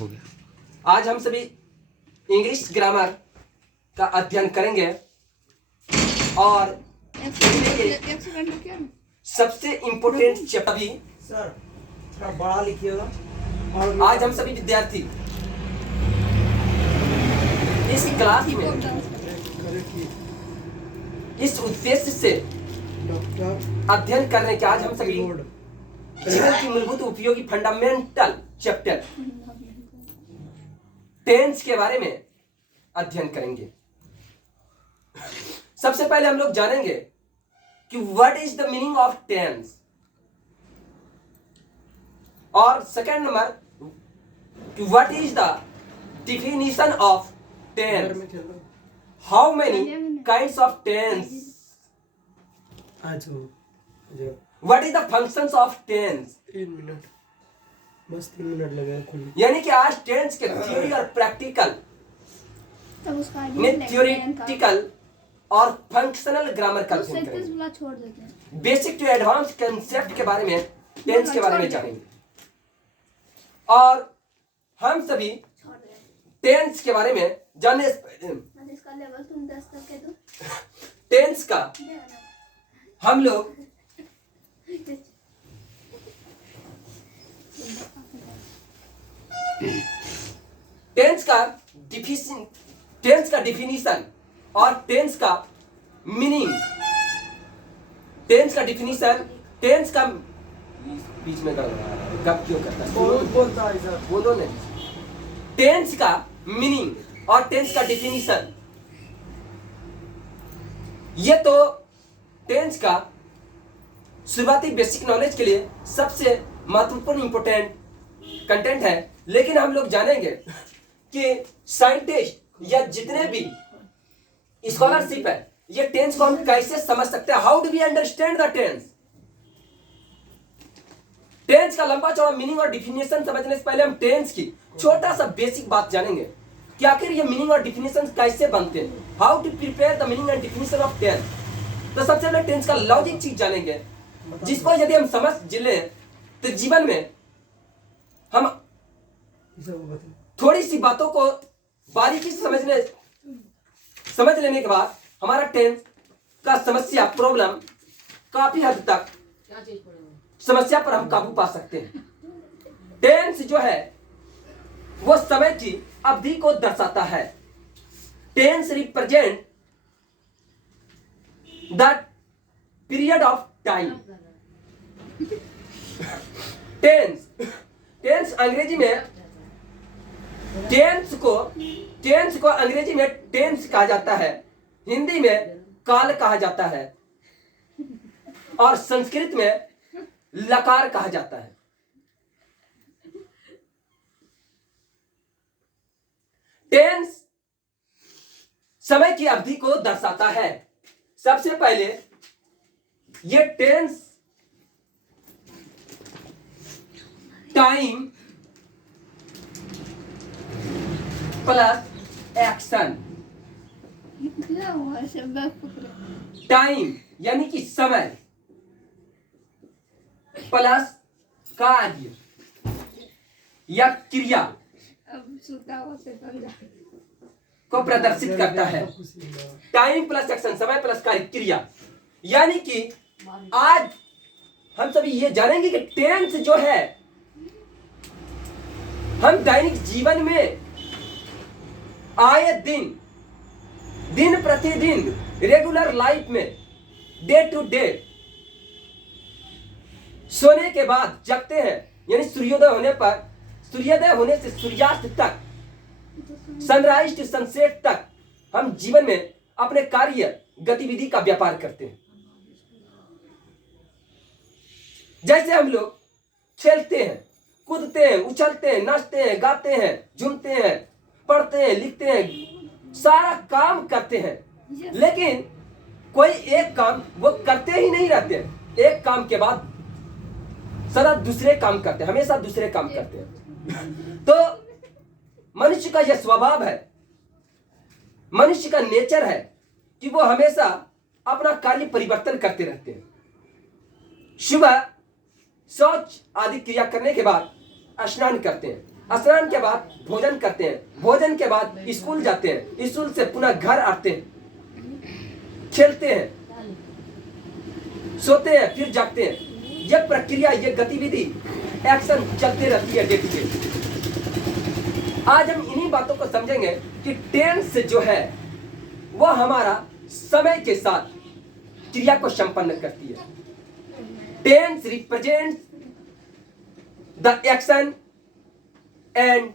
हो गया। आज हम सभी इंग्लिश ग्रामर का अध्ययन करेंगे और सबसे इम्पोर्टेंट चैप्टर भी सर थोड़ा बड़ा लिखिएगा। और आज हम सभी विद्यार्थी इस क्लास में इस उद्देश्य से डॉक्टर अध्ययन करने के आज हम सभी जीवन की मूलभूत उपयोगी फंडामेंटल चैप्टर टेंस के बारे में अध्ययन करेंगे। सबसे पहले हम लोग जानेंगे कि what is the meaning of tense, और सेकंड नंबर कि what is the definition of tense, how many kinds of tense, what is the functions of tense. 3 minute बस 3 मिनट लगेगा खुलने। यानी कि आज टेंस के थ्योरी और प्रैक्टिकल में थ्योरेटिकल और फंक्शनल ग्रामर का अध्ययन करेंगे। बेसिक टू एडवांस कंसेप्ट के बारे में टेंस के बारे में जानेंगे और हम सभी टेंस के बारे में जानने टेंस का हम लोग टेंस का डिफिनीशन और टेंस का मीनिंग, टेंस का डिफिनीशन, टेंस का बीच में कब क्यों करता है बोलता है सर। बोलो नहीं। टेंस का मीनिंग और टेंस का डिफिनीशन, ये तो टेंस का शुरुआती बेसिक नॉलेज के लिए सबसे महत्वपूर्ण इंपोर्टेंट कंटेंट है। लेकिन हम लोग जानेंगे कि साइंटिस्ट या जितने भी स्कॉलरशिप है, ये टेंस को हम कैसे समझ सकते हैं, how do we understand the tense. Tense का लंबा चौड़ा मीनिंग और डिफिनेशन समझने से पहले हम टेंस की छोटा सा बेसिक बात जानेंगे कि आखिर ये मीनिंग और डिफिनेशन कैसे बनते हैं, how to prepare the meaning and definition of tense. तो सबसे पहले टेंस का लॉजिक चीज जानेंगे, जिसको यदि हम समझ लें तो जीवन में हम थोड़ी सी बातों को बारीकी से समझ लेने के बाद हमारा टेंस का समस्या प्रॉब्लम काफी हद तक समस्या पर हम काबू पा सकते हैं। टेंस जो है वो समय की अवधि को दर्शाता है। Tense represent the period of time. Tense अंग्रेजी में टेंस को अंग्रेजी में टेंस कहा जाता है, हिंदी में काल कहा जाता है और संस्कृत में लकार कहा जाता है। टेंस समय की अवधि को दर्शाता है। सबसे पहले ये tense time plus action. Time यानी कि समय प्लस कार्य या क्रिया को प्रदर्शित करता है। टाइम प्लस एक्शन, समय प्लस कार्य, क्रिया। यानी कि आज हम सभी ये जानेंगे कि टेंस जो है हम दैनिक जीवन में आए दिन प्रतिदिन रेगुलर लाइफ में डे टू डे सोने के बाद जगते हैं, यानी सूर्योदय होने से सूर्यास्त तक, सनराइज टू सनसेट तक हम जीवन में अपने कार्य गतिविधि का व्यापार करते हैं। जैसे हम लोग खेलते हैं, कूदते हैं, उछलते हैं, नाचते हैं, गाते हैं, झूमते हैं, पढ़ते हैं, लिखते हैं, सारा काम करते हैं। लेकिन कोई एक काम वो करते ही नहीं रहते। एक काम के बाद सदा दूसरे काम करते हैं, हमेशा दूसरे काम करते हैं। तो मनुष्य का यह स्वभाव है, मनुष्य का नेचर है कि वो हमेशा अपना कार्य परिवर्तन करते रहते हैं। सुबह शौच आदि क्रिया करने के बाद स्नान करते हैं, स्नान के बाद भोजन करते हैं, भोजन के बाद स्कूल जाते हैं, स्कूल से पुनः घर आते हैं, खेलते हैं, सोते हैं, फिर जागते हैं। यह प्रक्रिया, यह गतिविधि, एक्शन चलते रहती है डे टू डे। आज हम इन्हीं बातों को समझेंगे कि टेंस जो है वह हमारा समय के साथ क्रिया को संपन्न करती है। Tense represents the action and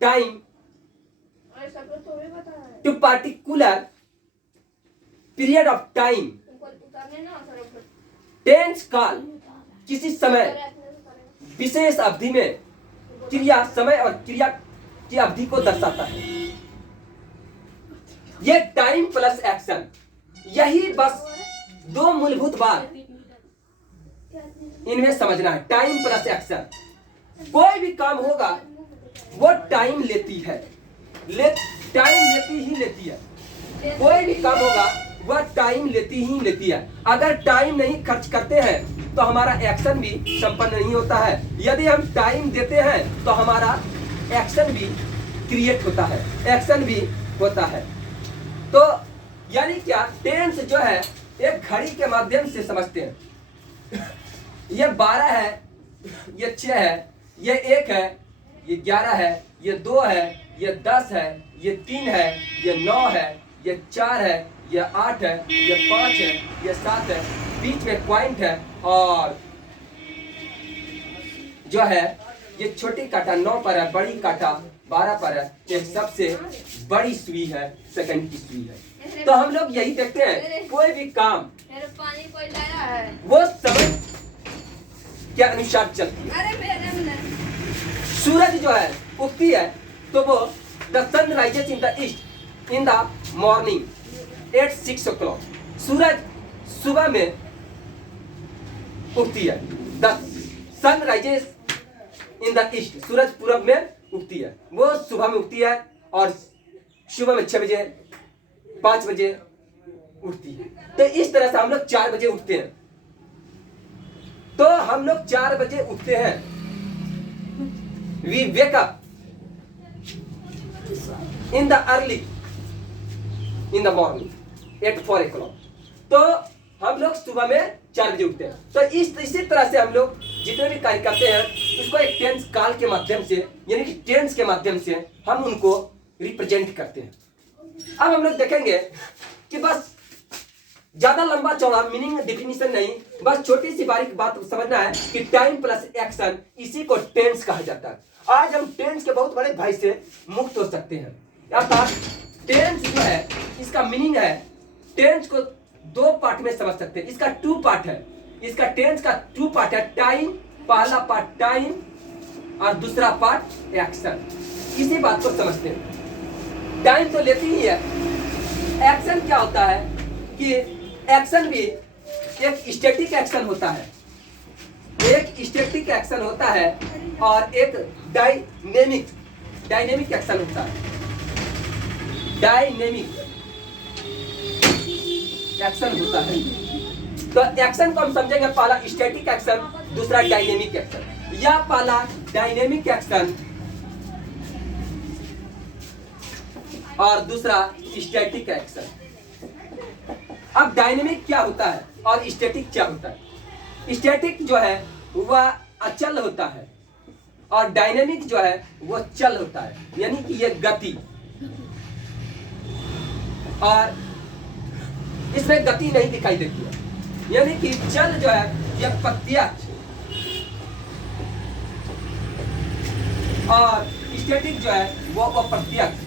time to particular period of time. Tense काल किसी समय विशेष अवधि में क्रिया, समय और क्रिया की अवधि को दर्शाता है। यह टाइम प्लस एक्शन, यही बस दो मूलभूत बात इनमें समझना है। टाइम प्लस एक्शन, कोई भी काम होगा वो टाइम लेती है, टाइम लेती ही लेती है। कोई भी काम होगा वह टाइम लेती ही लेती है। अगर टाइम नहीं खर्च करते हैं तो हमारा एक्शन भी संपन्न नहीं होता है। यदि हम टाइम देते हैं तो हमारा एक्शन भी क्रिएट होता है, एक्शन भी होता है। तो यानी क्या, टेंस जो है एक घड़ी के माध्यम से समझते हैं। ये 12 है, ये 6 है, ये 1 है, ये 11 है, ये 2 है, ये 10 है, ये 3 है, ये 9 है, ये 4 है, ये 8 है, ये 5 है, ये 7 है, बीच में पॉइंट है, और जो है ये छोटी कांटा 9 पर है, बड़ी कांटा 12 पर है। एक सबसे बड़ी सुई है, सेकंड की सुई है। तो हम लोग यही देखते हैं, कोई भी काम पानी कोई लाया है वो समय के अनुसार चलती है। सूरज जो है उगती है तो वो the sun rises in the east in the morning at 6 o'clock। सूरज सुबह में उगती है। The sun rises in the east, सूरज पूरब में उगती है, वो सुबह में उगती है और सुबह में 6 बजे 5 बजे उठती है। तो इस तरह से हम लोग 4 बजे उठते हैं। तो हम लोग 4 बजे उठते हैं, we wake up in the early in the morning at 4 o'clock। तो हम लोग सुबह में 4 बजे उठते हैं। तो इसी तरह से हम लोग जितने भी कार्य करते हैं उसको एक टेंस काल के माध्यम से, यानी कि टेंस के माध्यम से हम उनको रिप्रेजेंट करते हैं। अब हम लोग देखेंगे कि बस ज्यादा लंबा चौड़ा मीनिंग डिफिनीशन नहीं, बस छोटी सी बारीक बात समझना है कि टाइम प्लस एक्शन, इसी को टेंस कहा जाता है। आज हम टेंस के बहुत बड़े भय से मुक्त हो सकते हैं। अर्थात टेंस जो है इसका मीनिंग है, टेंस को 2 पार्ट में समझ सकते हैं। इसका 2 पार्ट है, इसका टेंस का 2 पार्ट है। टाइम, पहला पार्ट टाइम और दूसरा पार्ट एक्शन। इसी बात को समझते हैं। टाइम तो लेती ही है, एक्शन क्या होता है कि एक्शन भी एक स्टैटिक एक्शन होता है, एक स्टैटिक एक्शन होता है और एक डायनेमिक एक्शन होता है। डायनेमिक एक्शन होता है। तो एक्शन को हम समझेंगे, पहला स्टैटिक एक्शन, दूसरा डायनेमिक एक्शन। या पहला डायनेमिक एक्शन और दूसरा स्टैटिक एक्शन। अब डायनेमिक क्या होता है और स्टैटिक क्या होता है? स्टैटिक जो है वह अचल होता है और डायनेमिक जो है वह चल होता है, यानी कि यह गति, और इसमें गति नहीं दिखाई देती है। यानी कि चल जो है यह प्रत्यक्ष और स्टैटिक जो है वो अप्रत्यक्ष,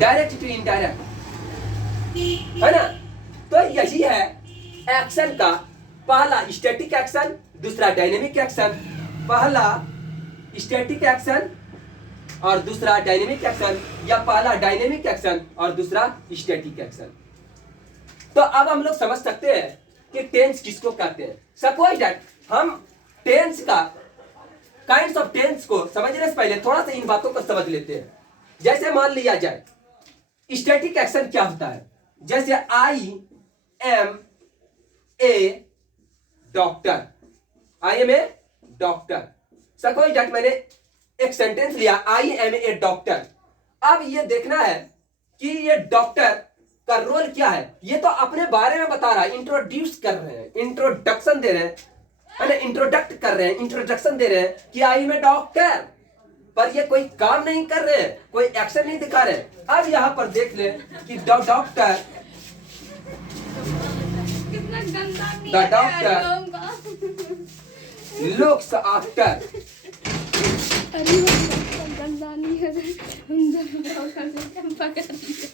डायरेक्ट टू इनडायरेक्ट, है ना। तो यही है एक्शन का, पहला स्टैटिक एक्शन, दूसरा डायनेमिक एक्शन। पहला स्टैटिक एक्शन और दूसरा डायनेमिक एक्शन, या पहला डायनेमिक एक्शन और दूसरा स्टैटिक एक्शन। तो अब हम लोग समझ सकते हैं कि टेंस किसको कहते हैं। सपोज दैट हम टेंस का काइंड्स ऑफ टेंस को समझने से पहले थोड़ा सा इन बातों को समझ लेते हैं। जैसे मान लिया जाए स्टैटिक एक्शन क्या होता है, जैसे I am a doctor, I am a doctor, suppose that मैंने एक सेंटेंस लिया, आई एम ए डॉक्टर। अब ये देखना है कि ये डॉक्टर का रोल क्या है। ये तो अपने बारे में बता रहा है, इंट्रोड्यूस कर रहे हैं, इंट्रोडक्शन दे रहे हैं, है ना, इंट्रोडक्ट कर रहे हैं, इंट्रोडक्शन दे रहे हैं कि आई एम ए डॉक्टर। पर ये कोई काम नहीं कर रहे हैं, कोई एक्शन नहीं दिखा रहे हैं। अब यहां पर देख ले कि डॉक्टर, कितना गंदा नहीं The है doctor. यार लुक्स आफ्टर अरे गंदा नहीं है हम दोनों का पकड़ लिया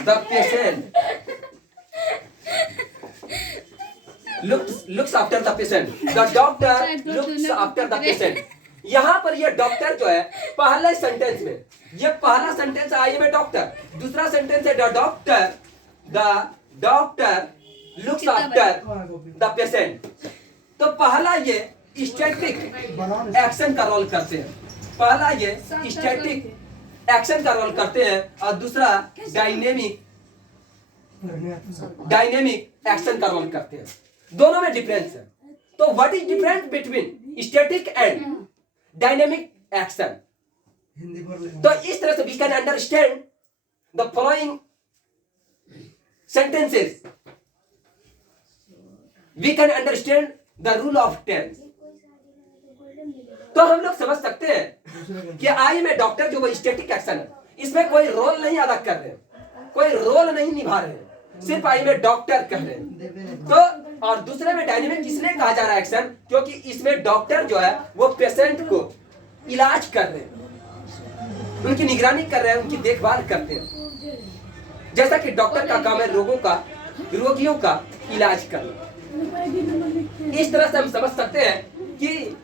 the patient, looks after the patient, the doctor looks after the patient। यहाँ पर ये डॉक्टर जो है पहले सेंटेंस में, ये पहला sentence I am a doctor, दूसरा सेंटेंस है the doctor looks after the patient. तो पहला ये स्टैटिक एक्शन का रोल करते हैं, पहला ये स्टैटिक एक्शन का रोल करते हैं और दूसरा डायनेमिक एक्शन का रोल करते हैं। दोनों में डिफरेंस है। तो what is difference between static and dynamic action? Hindi बोल ले। तो इस तरह से we can understand the following sentences, we can understand the rule of tense. तो हम लोग समझ सकते हैं कि आई में डॉक्टर जो वो स्टैटिक एक्शन है, इसमें कोई रोल नहीं अदा कर रहे हैं, कोई रोल नहीं निभा रहे हैं, सिर्फ आई में डॉक्टर कह रहे हैं। तो और दूसरे में डायनेमिक इसलिए कहा जा रहा है एक्शन क्योंकि इसमें डॉक्टर जो है वो पेशेंट को इलाज कर रहे हैं, उनकी निगरानी कर रहे हैं, उनकी देखभाल करते हैं। जैसा कि डॉक्टर का काम है रोगियों का इलाज करना। इस तरह से हम समझ सकते हैं कि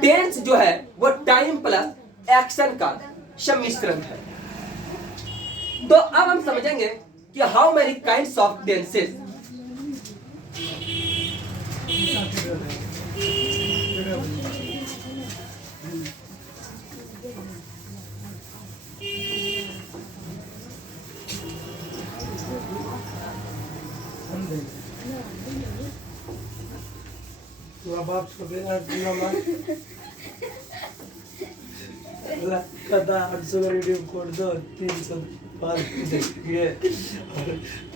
टेंस जो है वो टाइम प्लस एक्शन का सम्मिश्रण है। तो अब हम समझेंगे कि how many kinds of tenses. Tua bapak sebenarnya nama lah kata harus video call do 305 ये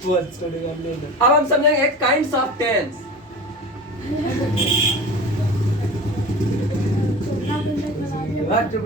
बहुत छोटे कर ले। अब हम समझेंगे काइंड्स ऑफ टेंस। बात जो